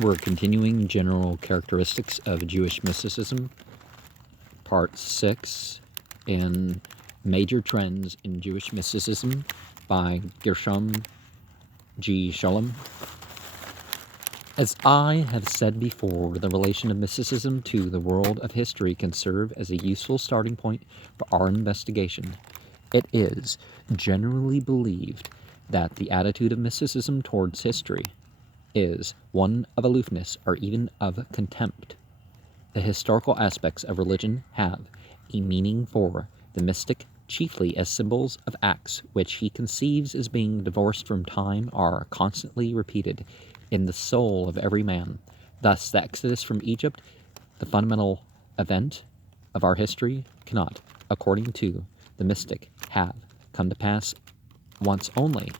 We're continuing General Characteristics of Jewish Mysticism, Part 6, in Major Trends in Jewish Mysticism by Gershom G. Scholem. As I have said before, the relation of mysticism to the world of history can serve as a useful starting point for our investigation. It is generally believed that the attitude of mysticism towards history is one of aloofness or even of contempt. The historical aspects of religion have a meaning for the mystic chiefly as symbols of acts which he conceives as being divorced from time are constantly repeated in the soul of every man. Thus, the exodus from Egypt, the fundamental event of our history, cannot, according to the mystic, have come to pass once only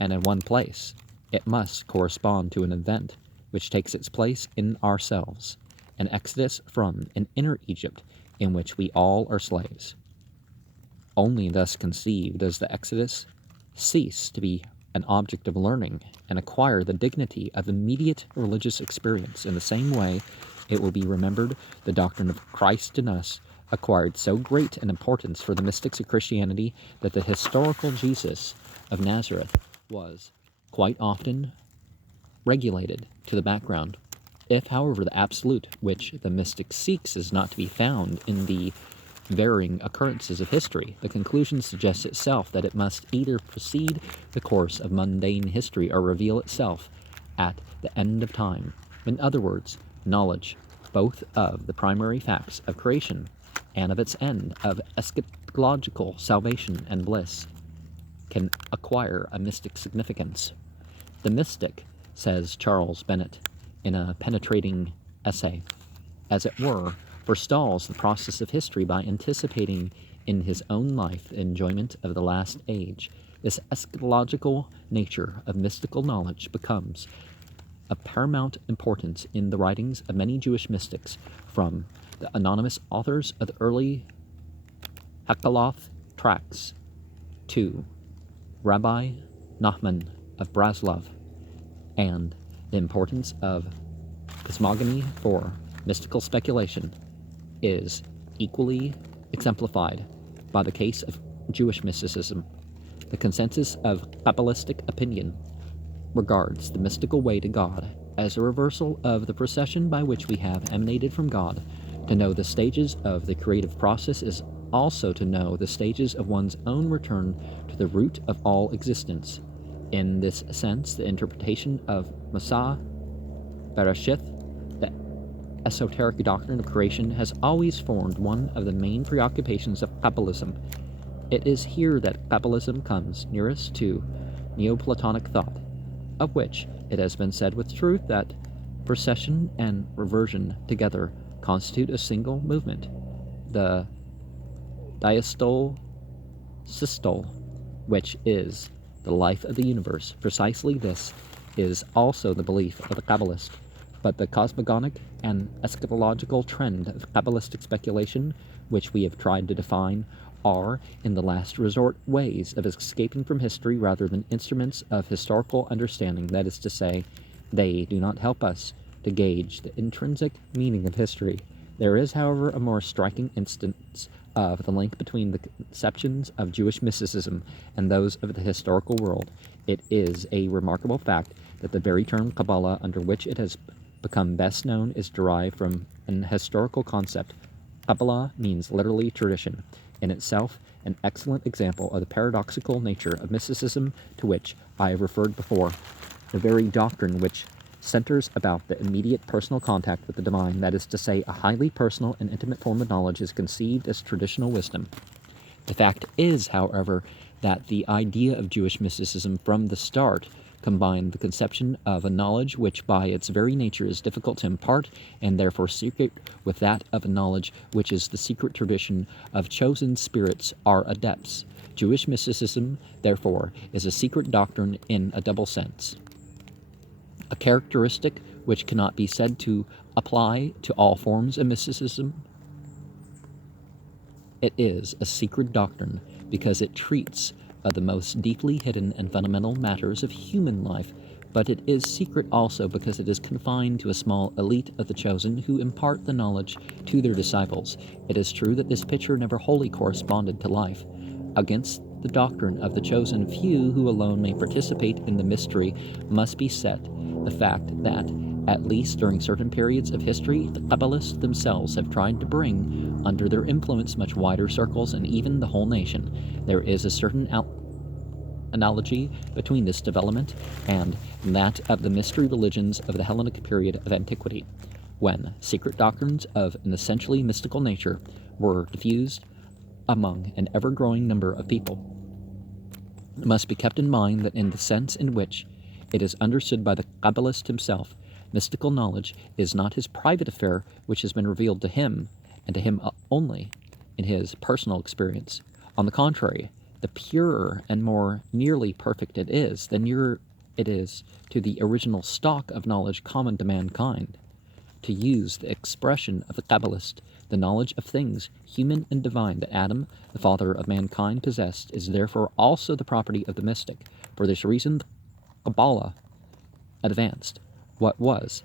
and in one place. It must correspond to an event which takes its place in ourselves, an exodus from an inner Egypt in which we all are slaves. Only thus conceived does the exodus cease to be an object of learning and acquire the dignity of immediate religious experience. In the same way, it will be remembered the doctrine of Christ in us acquired so great an importance for the mystics of Christianity that the historical Jesus of Nazareth was quite often regulated to the background. If, however, the absolute which the mystic seeks is not to be found in the varying occurrences of history, the conclusion suggests itself that it must either precede the course of mundane history or reveal itself at the end of time. In other words, knowledge both of the primary facts of creation and of its end, of eschatological salvation and bliss, can acquire a mystic significance. The mystic, says Charles Bennett in a penetrating essay, as it were, forestalls the process of history by anticipating in his own life the enjoyment of the last age. This eschatological nature of mystical knowledge becomes of paramount importance in the writings of many Jewish mystics, from the anonymous authors of the early Hakkaloth tracts to Rabbi Nachman of Braslov, and the importance of cosmogony for mystical speculation is equally exemplified by the case of Jewish mysticism. The consensus of Kabbalistic opinion regards the mystical way to God as a reversal of the procession by which we have emanated from God. To know the stages of the creative process is also to know the stages of one's own return to the root of all existence. In this sense, the interpretation of Masa Bereshith, the esoteric doctrine of creation, has always formed one of the main preoccupations of Kabbalism. It is here that Kabbalism comes nearest to Neoplatonic thought, of which it has been said with truth that procession and reversion together constitute a single movement, the diastole-systole, which is the life of the universe. Precisely this is also the belief of the Kabbalist, but the cosmogonic and eschatological trend of Kabbalistic speculation, which we have tried to define, are, in the last resort, ways of escaping from history rather than instruments of historical understanding. That is to say, they do not help us to gauge the intrinsic meaning of history. There is, however, a more striking instance of the link between the conceptions of Jewish mysticism and those of the historical world. It is a remarkable fact that the very term Kabbalah, under which it has become best known, is derived from an historical concept. Kabbalah means literally tradition, in itself an excellent example of the paradoxical nature of mysticism to which I have referred before. The very doctrine which centers about the immediate personal contact with the divine, that is to say, a highly personal and intimate form of knowledge, is conceived as traditional wisdom. The fact is, however, that the idea of Jewish mysticism from the start combined the conception of a knowledge which by its very nature is difficult to impart and therefore secret with that of a knowledge which is the secret tradition of chosen spirits or adepts. Jewish mysticism, therefore, is a secret doctrine in a double sense. A characteristic which cannot be said to apply to all forms of mysticism. It is a secret doctrine because it treats of the most deeply hidden and fundamental matters of human life But it is secret also because it is confined to a small elite of the chosen who impart the knowledge to their disciples. It is true that this picture never wholly corresponded to life. Against the doctrine of the chosen few who alone may participate in the mystery must be set the fact that, at least during certain periods of history, the Kabbalists themselves have tried to bring under their influence much wider circles and even the whole nation. There is a certain analogy between this development and that of the mystery religions of the Hellenic period of antiquity, when secret doctrines of an essentially mystical nature were diffused among an ever-growing number of people. It must be kept in mind that in the sense in which it is understood by the Kabbalist himself, mystical knowledge is not his private affair which has been revealed to him, and to him only, in his personal experience. On the contrary, the purer and more nearly perfect it is, the nearer it is to the original stock of knowledge common to mankind. To use the expression of the Kabbalist, the knowledge of things human and divine that Adam, the father of mankind, possessed is therefore also the property of the mystic. For this reason, the Kabbalah advanced what was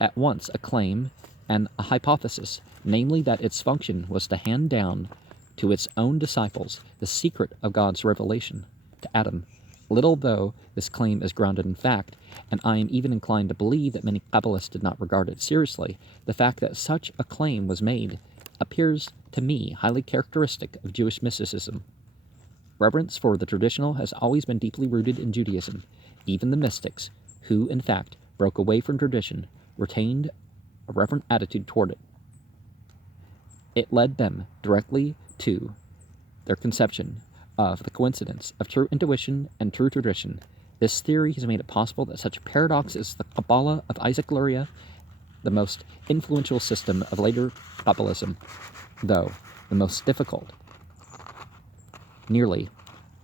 at once a claim and a hypothesis, namely that its function was to hand down to its own disciples the secret of God's revelation to Adam. Little though this claim is grounded in fact, and I am even inclined to believe that many Kabbalists did not regard it seriously, the fact that such a claim was made appears to me highly characteristic of Jewish mysticism. Reverence for the traditional has always been deeply rooted in Judaism. Even the mystics, who in fact broke away from tradition, retained a reverent attitude toward it. It led them directly to their conception of the coincidence of true intuition and true tradition. This theory has made it possible that such a paradox as the Kabbalah of Isaac Luria, the most influential system of later Kabbalism, though the most difficult. Nearly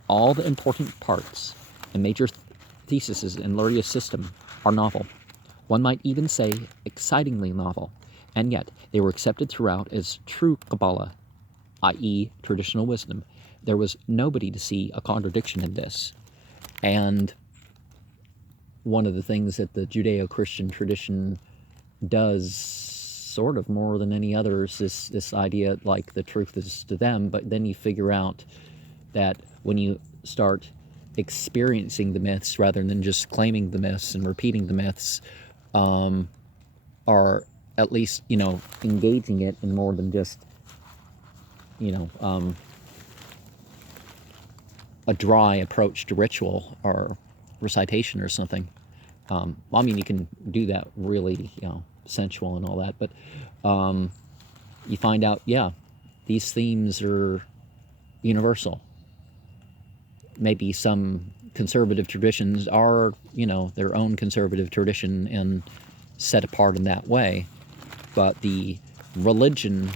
all the important parts and major theses in Luria's system are novel. One might even say excitingly novel, and yet they were accepted throughout as true Kabbalah, i.e. traditional wisdom. There was nobody to see a contradiction in this. And one of the things that the Judeo-Christian tradition does sort of more than any others is this idea like the truth is to them, but then you figure out that when you start experiencing the myths rather than just claiming the myths and repeating the myths, are at least, engaging it in more than just, a dry approach to ritual or recitation or something. You can do that really, sensual and all that, but you find out, these themes are universal. Maybe some conservative traditions are, their own conservative tradition and set apart in that way, but the religion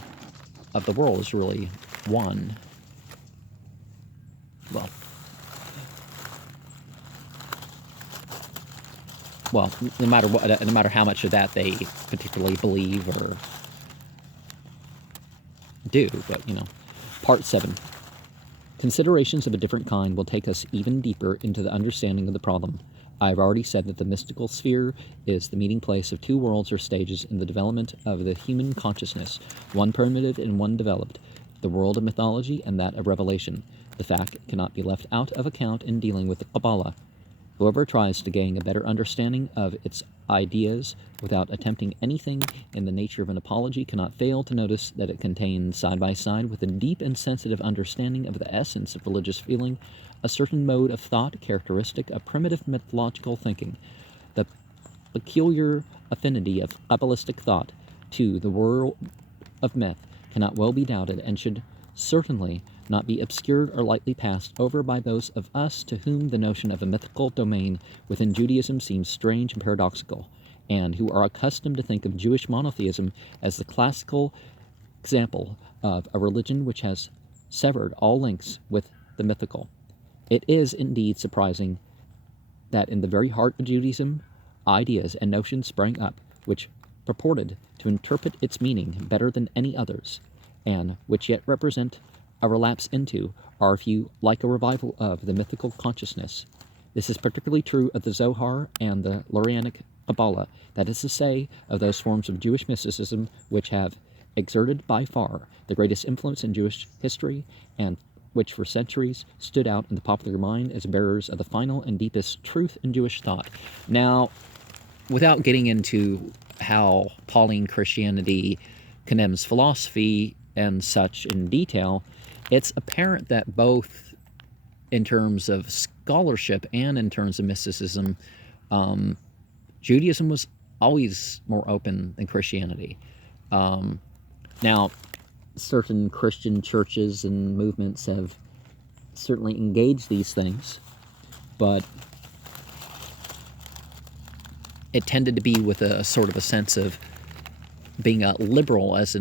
of the world is really one. Well, no matter how much of that they particularly believe or do, but Part 7. Considerations of a different kind will take us even deeper into the understanding of the problem. I have already said that the mystical sphere is the meeting place of two worlds or stages in the development of the human consciousness, one primitive and one developed, the world of mythology and that of revelation. The fact cannot be left out of account in dealing with the Kabbalah. Whoever tries to gain a better understanding of its ideas without attempting anything in the nature of an apology cannot fail to notice that it contains, side by side with a deep and sensitive understanding of the essence of religious feeling, a certain mode of thought characteristic of primitive mythological thinking. The peculiar affinity of Kabbalistic thought to the world of myth cannot well be doubted, and should certainly not be obscured or lightly passed over by those of us to whom the notion of a mythical domain within Judaism seems strange and paradoxical, and who are accustomed to think of Jewish monotheism as the classical example of a religion which has severed all links with the mythical. It is indeed surprising that in the very heart of Judaism, ideas and notions sprang up which purported to interpret its meaning better than any others, and which yet represent a relapse into, or if you like, a revival of the mythical consciousness. This is particularly true of the Zohar and the Lurianic Kabbalah, that is to say, of those forms of Jewish mysticism which have exerted by far the greatest influence in Jewish history and which for centuries stood out in the popular mind as bearers of the final and deepest truth in Jewish thought. Now, without getting into how Pauline Christianity condemns philosophy and such in detail, it's apparent that both in terms of scholarship and in terms of mysticism, Judaism was always more open than Christianity. Now, certain Christian churches and movements have certainly engaged these things, but it tended to be with a sort of a sense of being a liberal, as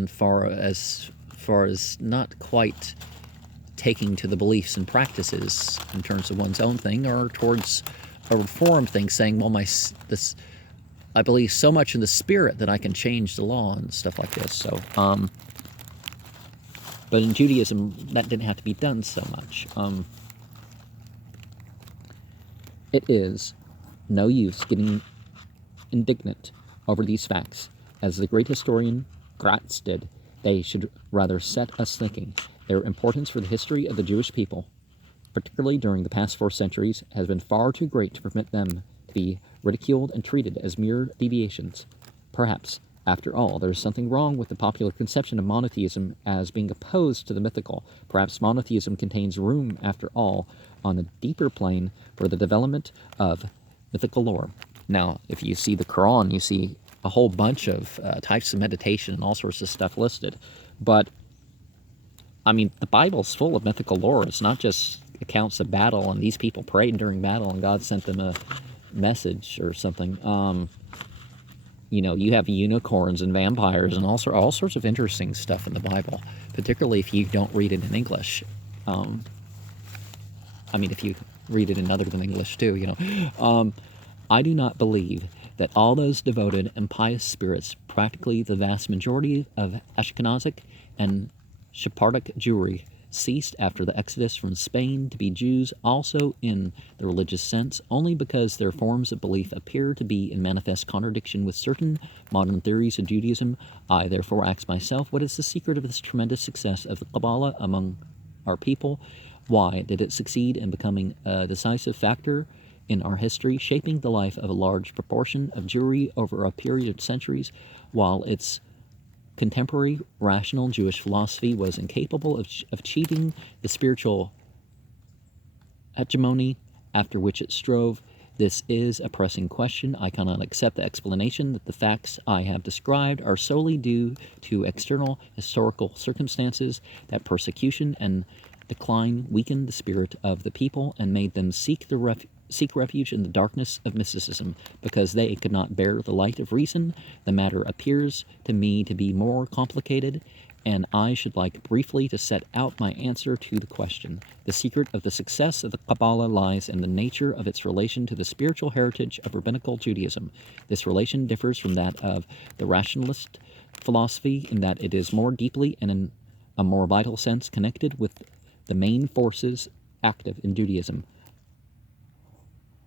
far as not quite taking to the beliefs and practices in terms of one's own thing, or towards a reform thing, saying, well, I believe so much in the spirit that I can change the law and stuff like this. So, but in Judaism, that didn't have to be done so much. It is no use getting indignant over these facts. As the great historian Gratz did, they should rather set us thinking. Their importance for the history of the Jewish people, particularly during the past 4 centuries, has been far too great to permit them to be ridiculed and treated as mere deviations. Perhaps, after all, there is something wrong with the popular conception of monotheism as being opposed to the mythical. Perhaps monotheism contains room, after all, on a deeper plane for the development of mythical lore. Now, if you see the Quran, you see a whole bunch of types of meditation and all sorts of stuff listed. But, I mean, the Bible's full of mythical lore. It's not just accounts of battle and these people prayed during battle and God sent them a message or something. You have unicorns and vampires and all sorts of interesting stuff in the Bible, particularly if you don't read it in English. If you read it in other than English too, I do not believe that all those devoted and pious spirits, practically the vast majority of Ashkenazic and Sephardic Jewry, ceased after the exodus from Spain to be Jews also in the religious sense, only because their forms of belief appear to be in manifest contradiction with certain modern theories of Judaism. I therefore ask myself, what is the secret of this tremendous success of the Kabbalah among our people? Why did it succeed in becoming a decisive factor in our history, shaping the life of a large proportion of Jewry over a period of centuries, while its contemporary rational Jewish philosophy was incapable of achieving the spiritual hegemony after which it strove? This is a pressing question. I cannot accept the explanation that the facts I have described are solely due to external historical circumstances, that persecution and decline weakened the spirit of the people and made them seek refuge in the darkness of mysticism. Because they could not bear the light of reason, the matter appears to me to be more complicated, and I should like briefly to set out my answer to the question. The secret of the success of the Kabbalah lies in the nature of its relation to the spiritual heritage of rabbinical Judaism. This relation differs from that of the rationalist philosophy in that it is more deeply and in a more vital sense connected with the main forces active in Judaism.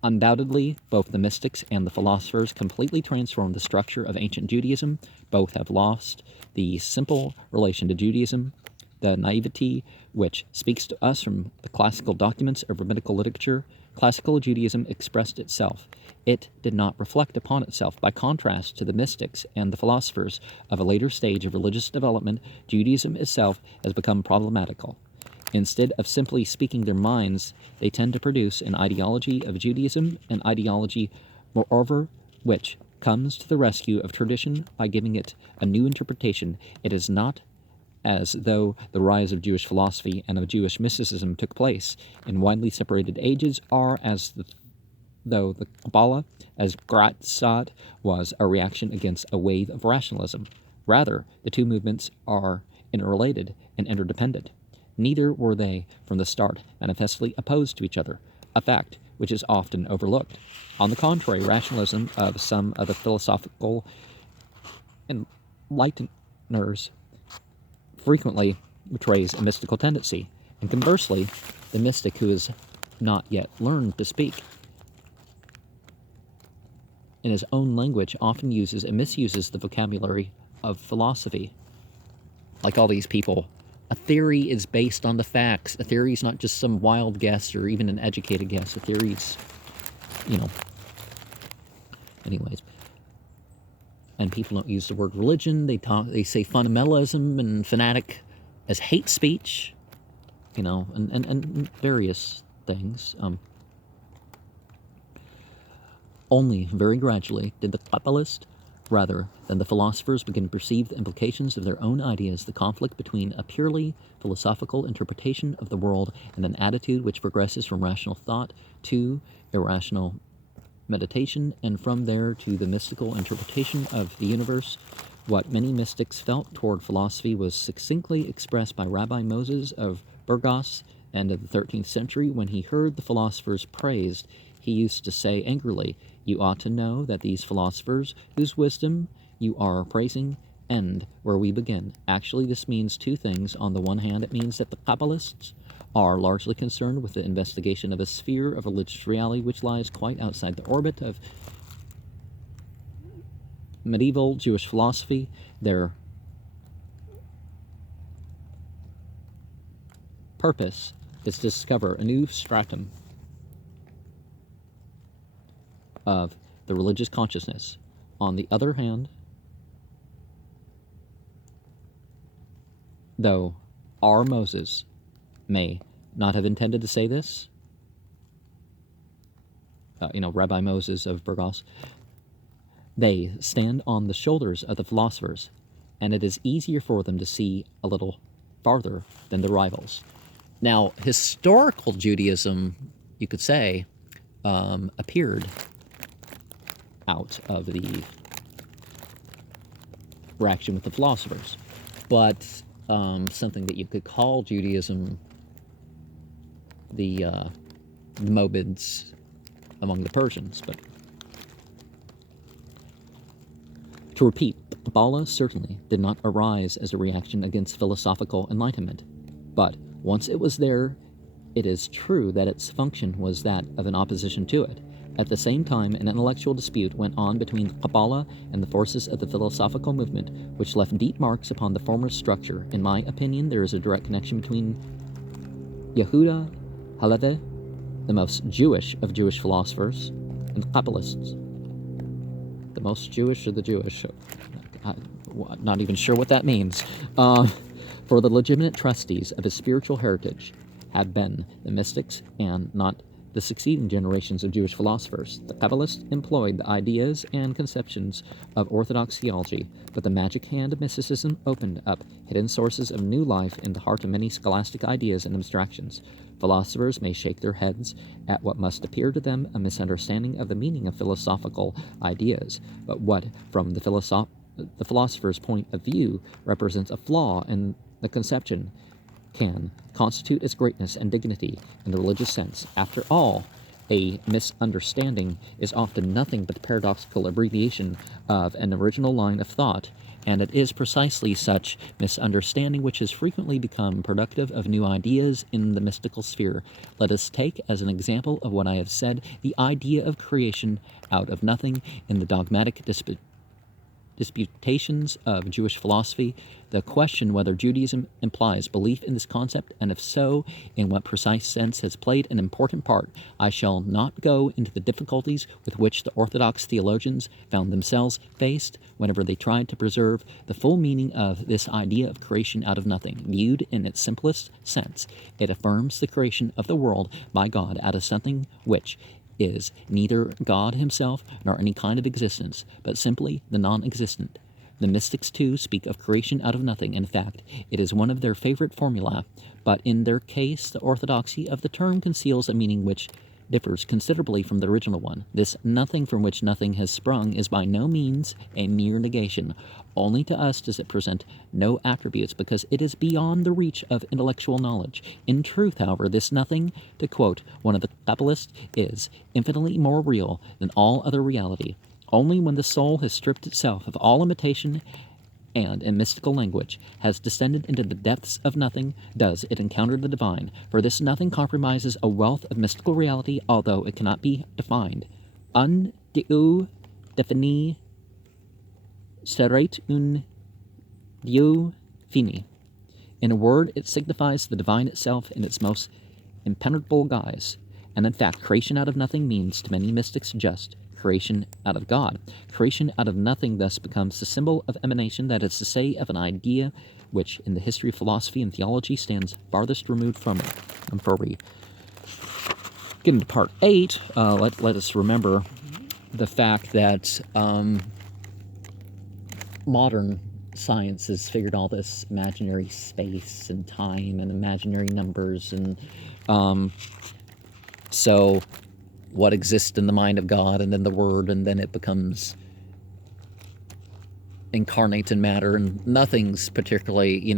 Undoubtedly, both the mystics and the philosophers completely transformed the structure of ancient Judaism. Both have lost the simple relation to Judaism, the naivety which speaks to us from the classical documents of rabbinical literature. Classical Judaism expressed itself. It did not reflect upon itself. By contrast to the mystics and the philosophers of a later stage of religious development, Judaism itself has become problematical. Instead of simply speaking their minds, they tend to produce an ideology of Judaism, an ideology, moreover, which comes to the rescue of tradition by giving it a new interpretation. It is not as though the rise of Jewish philosophy and of Jewish mysticism took place in widely separated ages, or though the Kabbalah, as Gratz saw it, was a reaction against a wave of rationalism. Rather, the two movements are interrelated and interdependent. Neither were they, from the start, manifestly opposed to each other, a fact which is often overlooked. On the contrary, rationalism of some of the philosophical enlighteners frequently betrays a mystical tendency, and conversely, the mystic who has not yet learned to speak in his own language, often uses and misuses the vocabulary of philosophy. Like all these people, a theory is based on the facts. A theory is not just some wild guess or even an educated guess. A theory's, anyways. And people don't use the word religion. They say fundamentalism and fanatic as hate speech, and various things. Only very gradually did the Kabbalist, rather than the philosophers, begin to perceive the implications of their own ideas, the conflict between a purely philosophical interpretation of the world and an attitude which progresses from rational thought to irrational meditation, and from there to the mystical interpretation of the universe. What many mystics felt toward philosophy was succinctly expressed by Rabbi Moses of Burgos, end of the 13th century. When he heard the philosophers praised, he used to say angrily, "You ought to know that these philosophers, whose wisdom you are praising, end where we begin." Actually, this means two things. On the one hand, it means that the Kabbalists are largely concerned with the investigation of a sphere of religious reality which lies quite outside the orbit of medieval Jewish philosophy. Their purpose is to discover a new stratum of the religious consciousness. On the other hand, though our Moses may not have intended to say this, Rabbi Moses of Burgos, they stand on the shoulders of the philosophers, and it is easier for them to see a little farther than the rivals. Now, historical Judaism, you could say, appeared out of the reaction with the philosophers, but something that you could call Judaism, the Moabids among the Persians. But to repeat, the Kabbalah certainly did not arise as a reaction against philosophical enlightenment, but once it was there, it is true that its function was that of an opposition to it. At the same time, an intellectual dispute went on between the Kabbalah and the forces of the philosophical movement, which left deep marks upon the former's structure. In my opinion, there is a direct connection between Yehuda Halevi, the most Jewish of Jewish philosophers, and the Kabbalists. The most Jewish of the Jewish. I'm not even sure what that means. For the legitimate trustees of his spiritual heritage had been the mystics and not the succeeding generations of Jewish philosophers. The Kabbalists employed the ideas and conceptions of Orthodox theology, but the magic hand of mysticism opened up hidden sources of new life in the heart of many scholastic ideas and abstractions. Philosophers may shake their heads at what must appear to them a misunderstanding of the meaning of philosophical ideas, but what, from the philosopher's point of view, represents a flaw in the conception can constitute its greatness and dignity in the religious sense. After all, a misunderstanding is often nothing but the paradoxical abbreviation of an original line of thought, and it is precisely such misunderstanding which has frequently become productive of new ideas in the mystical sphere. Let us take as an example of what I have said the idea of creation out of nothing in the dogmatic disputations of Jewish philosophy. The question whether Judaism implies belief in this concept, and if so, in what precise sense, has played an important part. I shall not go into the difficulties with which the Orthodox theologians found themselves faced whenever they tried to preserve the full meaning of this idea of creation out of nothing. Viewed in its simplest sense, it affirms the creation of the world by God out of something which is neither God himself nor any kind of existence, but simply the non-existent. The mystics, too, speak of creation out of nothing. In fact, it is one of their favorite formulae, but in their case, the orthodoxy of the term conceals a meaning which differs considerably from the original one. This nothing from which nothing has sprung is by no means a mere negation. Only to us does it present no attributes, because it is beyond the reach of intellectual knowledge. In truth, however, this nothing, to quote one of the Kabbalists, is infinitely more real than all other reality. Only when the soul has stripped itself of all imitation and, in mystical language, has descended into the depths of nothing, does it encounter the divine. For this nothing compromises a wealth of mystical reality, although it cannot be defined. Undiu defini serait un Dieu fini. In a word, it signifies the divine itself in its most impenetrable guise. And in fact, creation out of nothing means, to many mystics, just creation out of God. Creation out of nothing thus becomes the symbol of emanation, that is to say, of an idea which, in the history of philosophy and theology, stands farthest removed from it. And before we get into part 8, let us remember the fact that modern science has figured all this imaginary space and time and imaginary numbers, and so what exists in the mind of God, and then the Word, and then it becomes incarnate in matter, and nothing's particularly,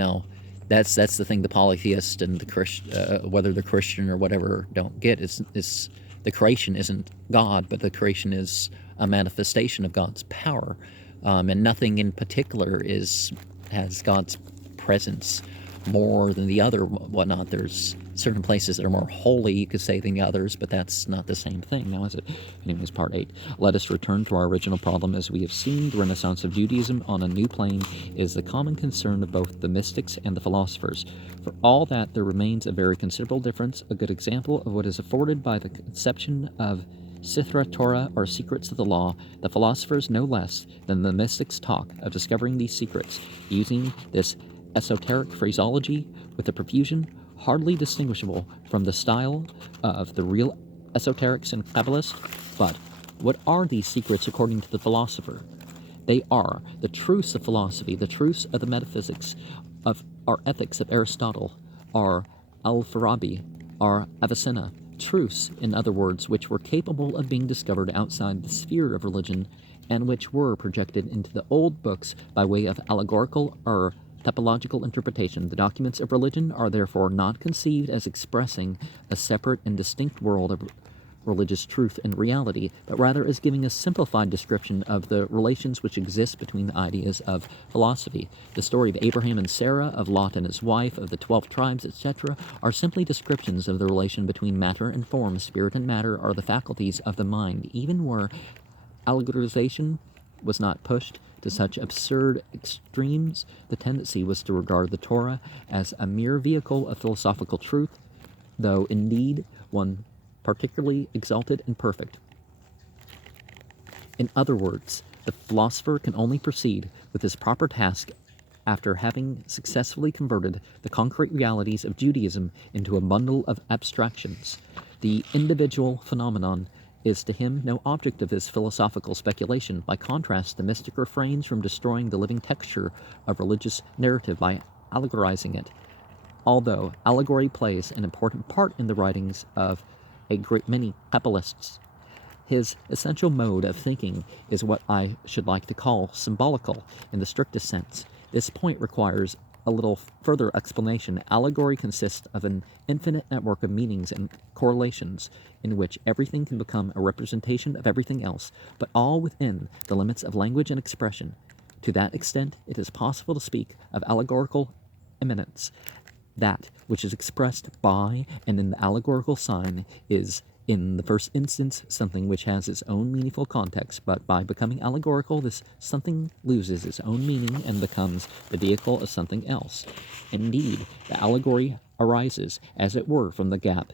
that's the thing the polytheist and the Christian, whether they're Christian or whatever, don't get is the creation isn't God, but the creation is a manifestation of God's power, and nothing in particular has God's presence more than the other whatnot. There's certain places that are more holy, you could say, than the others, but that's not the same thing, now is it? Anyways, part 8. Let us return to our original problem. As we have seen, the Renaissance of Judaism on a new plane is the common concern of both the mystics and the philosophers. For all that, there remains a very considerable difference, a good example of what is afforded by the conception of Sithra Torah, or secrets of the law. The philosophers, no less than the mystics, talk of discovering these secrets, using this esoteric phraseology with a profusion hardly distinguishable from the style of the real esoterics and Kabbalists. But what are these secrets according to the philosopher? They are the truths of philosophy, the truths of the metaphysics, of our ethics of Aristotle, our Al-Farabi, our Avicenna, truths, in other words, which were capable of being discovered outside the sphere of religion, and which were projected into the old books by way of allegorical or typological interpretation. The documents of religion are therefore not conceived as expressing a separate and distinct world of religious truth and reality, but rather as giving a simplified description of the relations which exist between the ideas of philosophy. The story of Abraham and Sarah, of Lot and his wife, of the 12 tribes, etc., are simply descriptions of the relation between matter and form. Spirit and matter are the faculties of the mind. Even where allegorization was not pushed to such absurd extremes, the tendency was to regard the Torah as a mere vehicle of philosophical truth, though indeed one particularly exalted and perfect. In other words, the philosopher can only proceed with his proper task after having successfully converted the concrete realities of Judaism into a bundle of abstractions. The individual phenomenon is to him no object of his philosophical speculation. By contrast, the mystic refrains from destroying the living texture of religious narrative by allegorizing it. Although allegory plays an important part in the writings of a great many Kabbalists, his essential mode of thinking is what I should like to call symbolical in the strictest sense. This point requires a little further explanation. Allegory consists of an infinite network of meanings and correlations in which everything can become a representation of everything else, but all within the limits of language and expression. To that extent, it is possible to speak of allegorical immanence. That which is expressed by and in the allegorical sign is, in the first instance, something which has its own meaningful context, but by becoming allegorical, this something loses its own meaning and becomes the vehicle of something else. Indeed, the allegory arises, as it were, from the gap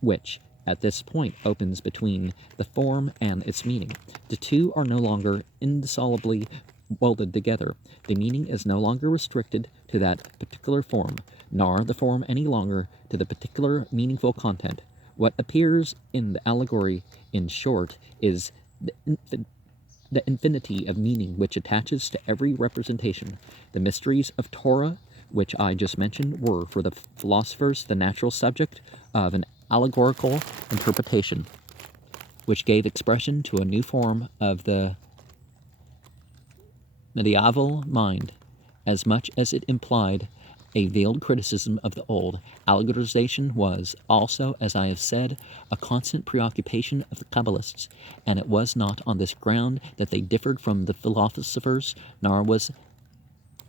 which, at this point, opens between the form and its meaning. The two are no longer indissolubly welded together. The meaning is no longer restricted to that particular form, nor the form any longer to the particular meaningful content. What appears in the allegory, in short, is the infinity of meaning which attaches to every representation. The mysteries of Torah, which I just mentioned, were, for the philosophers, the natural subject of an allegorical interpretation, which gave expression to a new form of the medieval mind, as much as it implied a veiled criticism of the old. Allegorization was also, as I have said, a constant preoccupation of the Kabbalists, and it was not on this ground that they differed from the philosophers, nor was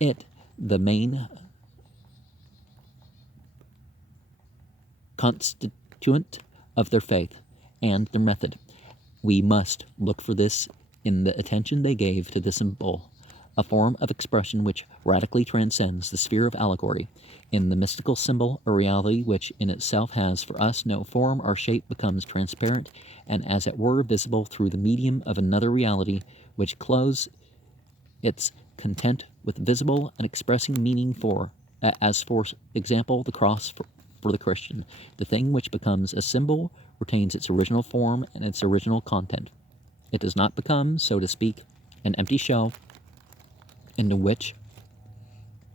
it the main constituent of their faith and their method. We must look for this in the attention they gave to the symbol, a form of expression which radically transcends the sphere of allegory. In the mystical symbol, a reality which in itself has for us no form or shape becomes transparent and as it were visible through the medium of another reality which clothes its content with visible and expressing meaning as for example, the cross for the Christian. The thing which becomes a symbol retains its original form and its original content. It does not become, so to speak, an empty shell into which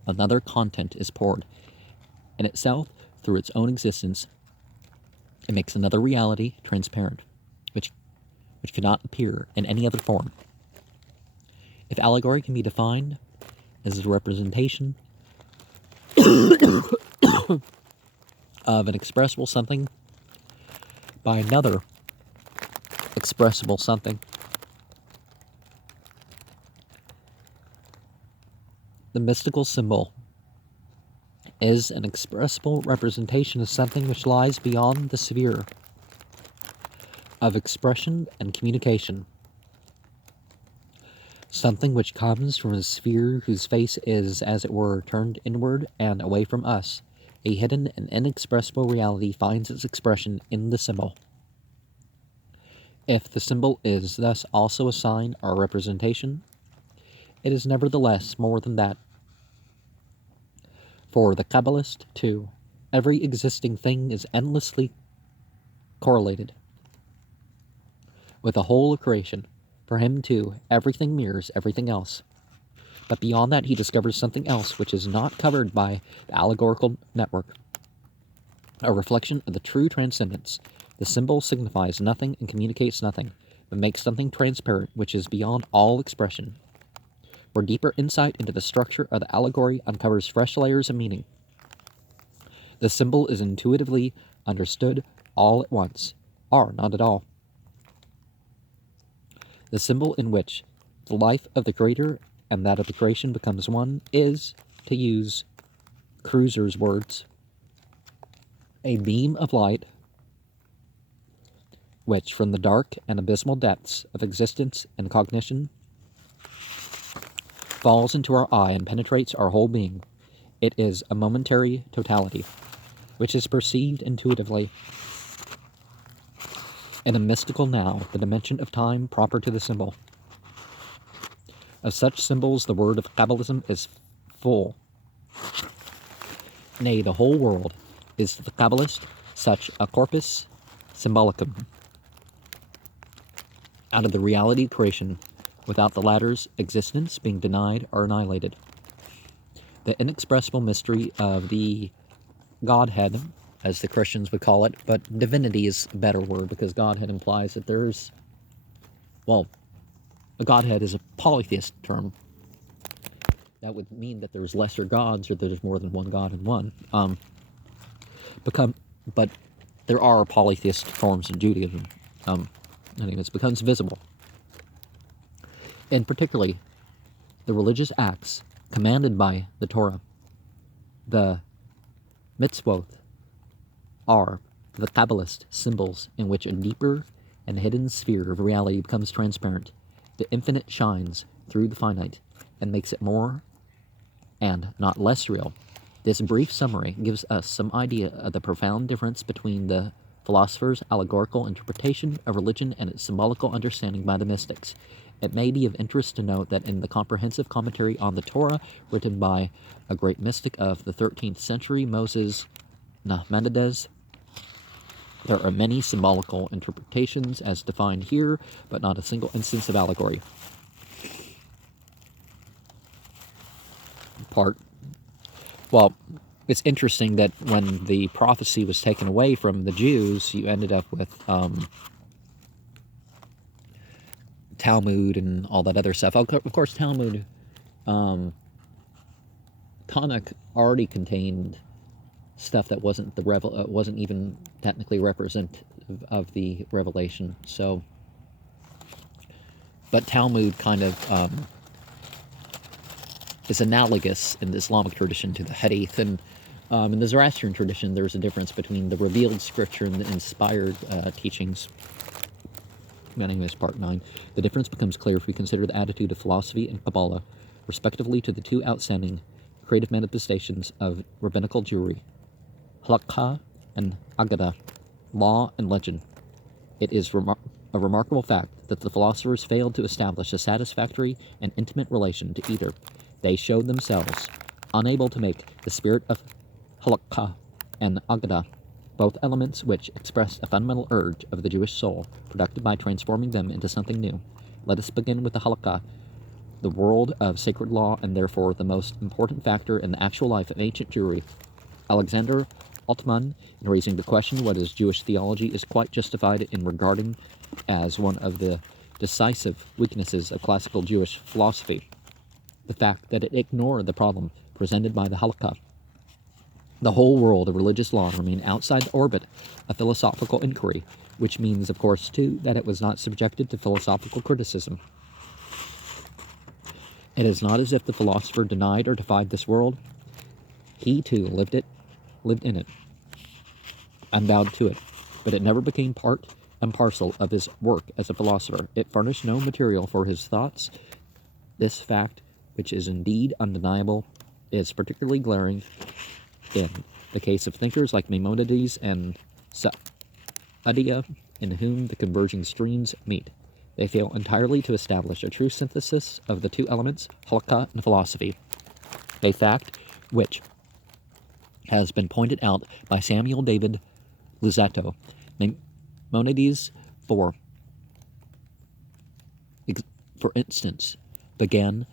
another content is poured. In itself, through its own existence, it makes another reality transparent, which cannot appear in any other form. If allegory can be defined as a representation of an expressible something by another expressible something, the mystical symbol is an expressible representation of something which lies beyond the sphere of expression and communication, something which comes from a sphere whose face is, as it were, turned inward and away from us. A hidden and inexpressible reality finds its expression in the symbol. If the symbol is thus also a sign or representation, it is nevertheless more than that. For the Kabbalist, too, every existing thing is endlessly correlated with the whole of creation. For him, too, everything mirrors everything else. But beyond that, he discovers something else which is not covered by the allegorical network, a reflection of the true transcendence. The symbol signifies nothing and communicates nothing, but makes something transparent which is beyond all expression. Where deeper insight into the structure of the allegory uncovers fresh layers of meaning. The symbol is intuitively understood all at once, or not at all. The symbol in which the life of the creator and that of the creation becomes one is, to use Cruiser's words, a beam of light which, from the dark and abysmal depths of existence and cognition, falls into our eye and penetrates our whole being. It is a momentary totality, which is perceived intuitively. In a mystical now, the dimension of time proper to the symbol. Of such symbols, the word of Kabbalism is full. Nay, the whole world is to the Kabbalist such a corpus symbolicum. Out of the reality of creation, without the latter's existence being denied or annihilated. The inexpressible mystery of the Godhead, as the Christians would call it, but divinity is a better word because Godhead implies that there's, well, a Godhead is a polytheist term. That would mean that there's lesser gods or there's more than one God in one. But there are polytheist forms in Judaism. Anyways, becomes visible. And particularly, the religious acts commanded by the Torah, the mitzvot, are, to the Kabbalist, symbols in which a deeper and hidden sphere of reality becomes transparent. The infinite shines through the finite and makes it more and not less real. This brief summary gives us some idea of the profound difference between the philosopher's allegorical interpretation of religion and its symbolical understanding by the mystics. It may be of interest to note that in the comprehensive commentary on the Torah, written by a great mystic of the 13th century, Moses Nachmanides, there are many symbolical interpretations as defined here, but not a single instance of allegory. Well, it's interesting that when the prophecy was taken away from the Jews, you ended up with Talmud and all that other stuff. Of course, Talmud, Tanakh already contained stuff that wasn't wasn't even technically representative of the revelation. So, but Talmud kind of is analogous in the Islamic tradition to the Hadith, and in the Zoroastrian tradition, there's a difference between the revealed scripture and the inspired teachings. Manifest Part 9. The difference becomes clear if we consider the attitude of philosophy and Kabbalah, respectively, to the two outstanding creative manifestations of rabbinical Jewry, halakha and agada, law and legend. It is a remarkable fact that the philosophers failed to establish a satisfactory and intimate relation to either. They showed themselves unable to make the spirit of halakha and agada, both elements which express a fundamental urge of the Jewish soul, produced by transforming them into something new. Let us begin with the halakha, the world of sacred law, and therefore the most important factor in the actual life of ancient Jewry. Alexander Altman, in raising the question what is Jewish theology, is quite justified in regarding as one of the decisive weaknesses of classical Jewish philosophy the fact that it ignored the problem presented by the halakha. The whole world of religious law remained outside the orbit of philosophical inquiry, which means, of course, too, that it was not subjected to philosophical criticism. It is not as if the philosopher denied or defied this world. He, too, lived in it, and bowed to it, but it never became part and parcel of his work as a philosopher. It furnished no material for his thoughts. This fact, which is indeed undeniable, is particularly glaring in the case of thinkers like Maimonides and Sa'adia, in whom the converging streams meet. They fail entirely to establish a true synthesis of the two elements, halakha and philosophy, a fact which has been pointed out by Samuel David Luzzatto. Maimonides, for instance, began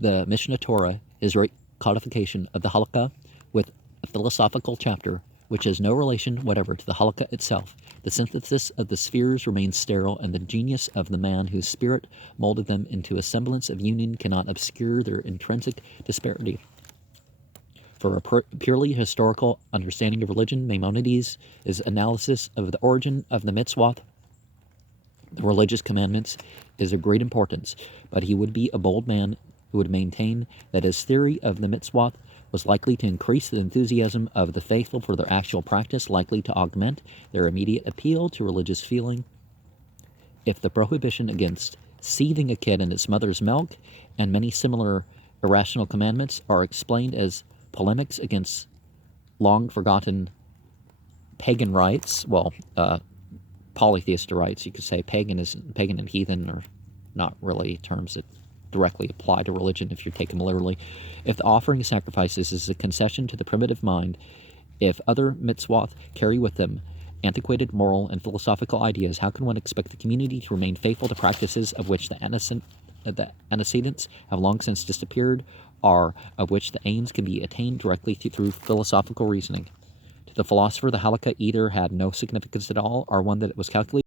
the Mishnah Torah, his great codification of the halakha, with a philosophical chapter which has no relation whatever to the halakha itself. The synthesis of the spheres remains sterile, and the genius of the man whose spirit molded them into a semblance of union cannot obscure their intrinsic disparity. For a purely historical understanding of religion, Maimonides' analysis of the origin of the mitzvot, the religious commandments, is of great importance, but he would be a bold man who would maintain that his theory of the mitzvot was likely to increase the enthusiasm of the faithful for their actual practice, likely to augment their immediate appeal to religious feeling. If the prohibition against seething a kid in its mother's milk and many similar irrational commandments are explained as polemics against long-forgotten pagan rites, polytheist rites, you could say pagan and heathen are not really terms that directly apply to religion if you take them literally. If the offering of sacrifices is a concession to the primitive mind, if other mitzvot carry with them antiquated moral and philosophical ideas, how can one expect the community to remain faithful to practices of which the antecedents have long since disappeared, or of which the aims can be attained directly through philosophical reasoning? To the philosopher, the halakha either had no significance at all, or one that was calculated